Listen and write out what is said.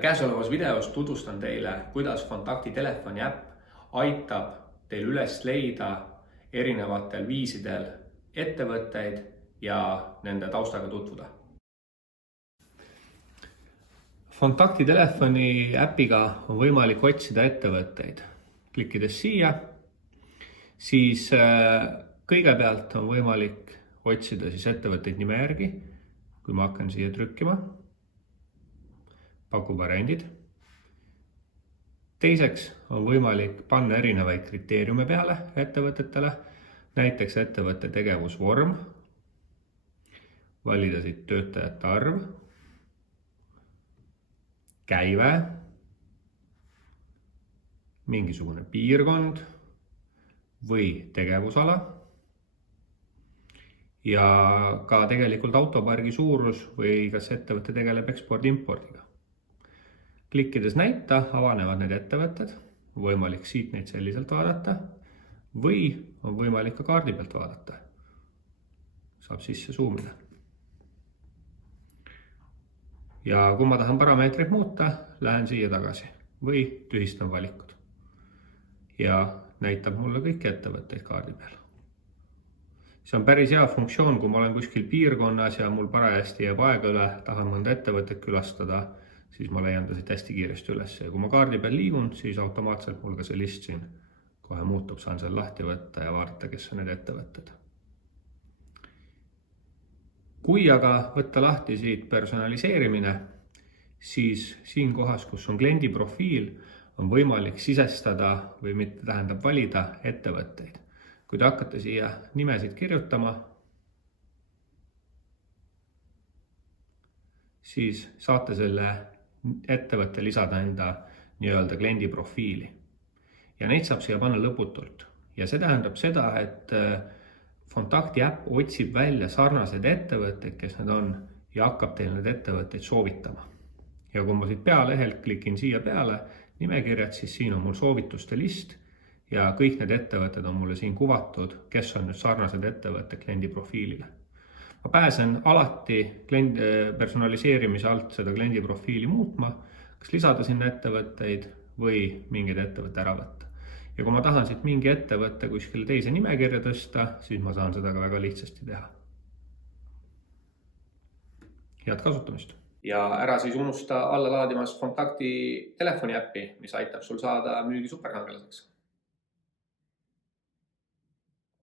Käesolevas videos tutvustan teile, kuidas Kontakti telefoni äpp aitab teil üles leida erinevatel viisidel ettevõtteid ja nende taustaga tutvuda. Kontakti telefoni äpiga on võimalik otsida ettevõtteid. Klikkides siia, siis kõigepealt on võimalik otsida ettevõtteid nime järgi. Kui ma hakkan siia trükkima, pakub variandid. Teiseks on võimalik panna erinevaid kriteeriume peale ettevõtetele, näiteks ettevõtte tegevusvorm, valida siit töötajate arv, käive, mingisugune piirkond või tegevusala ja ka tegelikult autopargi suurus või kas ettevõte tegeleb ekspordi-impordiga. Klikkides näita avanevad need ettevõtted, võimalik siit neid selliselt vaadata või on võimalik ka kaardi pealt vaadata. Saab sisse zoomida. Ja kui ma tahan parameetreid muuta, lähen siia tagasi või tühistan valikud. Ja näitab mulle kõiki ettevõtteid kaardi peal. See on päris hea funktsioon, kui ma olen kuskil piirkonnas ja mul parajasti jääb aega üle, tahan mõnda ettevõtet külastada, siis ma leian ta siit hästi kiiresti üles. Ja kui ma kaardi peal liigun, siis automaatselt mul ka see list siin kohe muutub, saan seal lahti võtta ja vaadata, kes on need ettevõtted. Kui aga võtta lahti siit personaliseerimine, siis siin kohas, kus on kliendi profiil, on võimalik sisestada või mitte tähendab valida ettevõtteid. Kui te hakkate siia nimesid kirjutama, siis saate selle ettevõtte lisada enda nii-öelda kliendi profiili. Ja neid saab siia panna lõputult. Ja see tähendab seda, et Kontakti äpp otsib välja sarnased ettevõtteid, kes need on, ja hakkab teil need ettevõtteid soovitama. Ja kui ma siit pealehelt klikin siia peale nimekirjad, siis siin on mul soovituste list ja kõik need ettevõtted on mulle siin kuvatud, kes on nüüd sarnased ettevõtted kliendi profiilile. Ma pääsen alati personaliseerimise alt seda kliendi profiili muutma, kas lisada sinna ettevõtteid või mingeid ettevõtte ära võtta. Ja kui ma tahan siit mingi ettevõtte kuskil teise nimekirja tõsta, siis ma saan seda ka väga lihtsasti teha. Head kasutamist! Ja ära siis unusta alla laadimas Kontakti telefoni äppi, mis aitab sul saada müügi superkangelaseks.